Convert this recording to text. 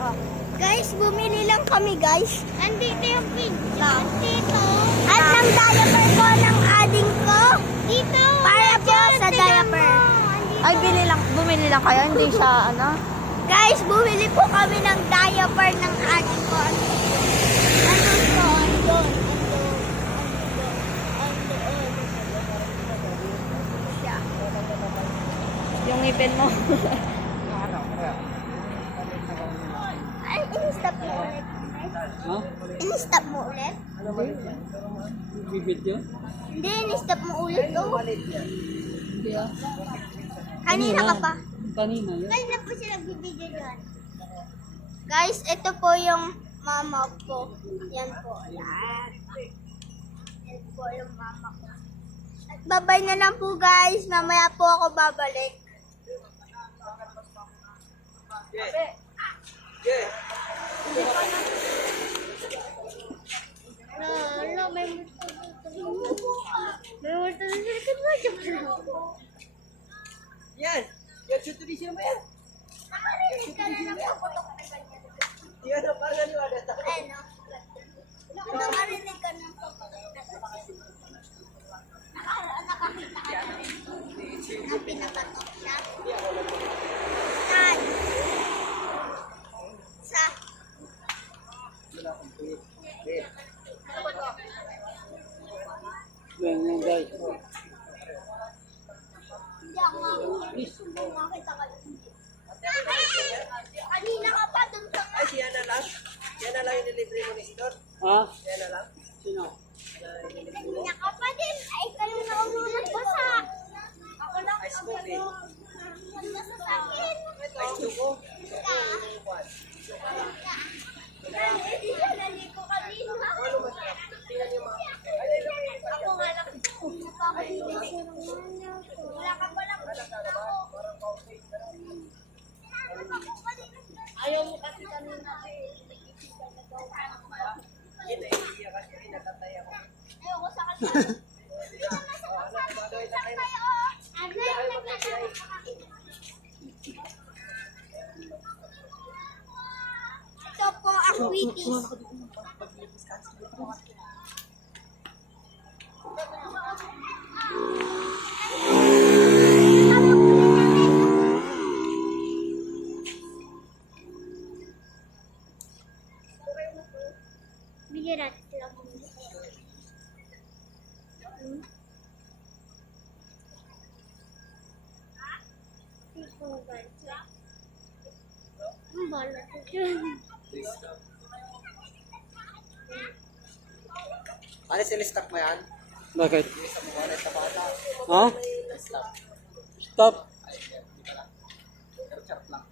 Oh. Guys, bumili lang kami guys. Andito yung pizza. Dito. At ng diaper ko ng ading ko. Dito. Para po sa diaper. Ay, bumili lang kayo, hindi siya, ano? Guys, bumili po kami ng diaper ng ading ko. Ano to? Andun. Siya. Yung ngipin mo. Ay, in-stop mo ulit. Ha? In-stop mo ulit? Bibidyo? Hindi, in-stop mo ulit to. Hindi ah. Kanina ka pa. Kanina yun. Kanina po siya nagbibigay doon. Guys, ito po yung mama ko. Yan po. Yan. Yan po yung mama ko. At babay na lang po guys. Mamaya po ako babalik. No, may multo. May multo na sa likod mo. Yan! Yan, shoot to di siya ba yan? Nakarinig ka na ng puputok na ganyan. Yan, parang naniwala tayo. Ano? Nakarinig ka ng puputok na ganyan. Nakakita ka na rin. Na pinapatok siya. Saan? Sa? Yan guys. Hindi ako makakita ka lang. Kanina ka pa dun sa Ay, siya na lang. Yan na lang yung delivery mo ni Sidor. Ha? Yan na lang. Sino? kanina ka pa din. Ay, kanina ako muna nagbasa. Ako lang. Ice coffee. Nagbasa sa akin. Ice tuko. Hindi siya naligo kanina. Ano masarap? Tingnan niyo mga. Ako nga lang. Wala ka pa lang. Ayaw mo kasi kanina. Yan ay iya kasi natatay ako. Ayoko sa kanina. Ito po ang Wheaties. Bigyan natin sila muna. Ang balat ko dyan. Ano sinistock mo yan? Bakit? Sinistock mo ba sa bata? Ha? Stop. Charot lang.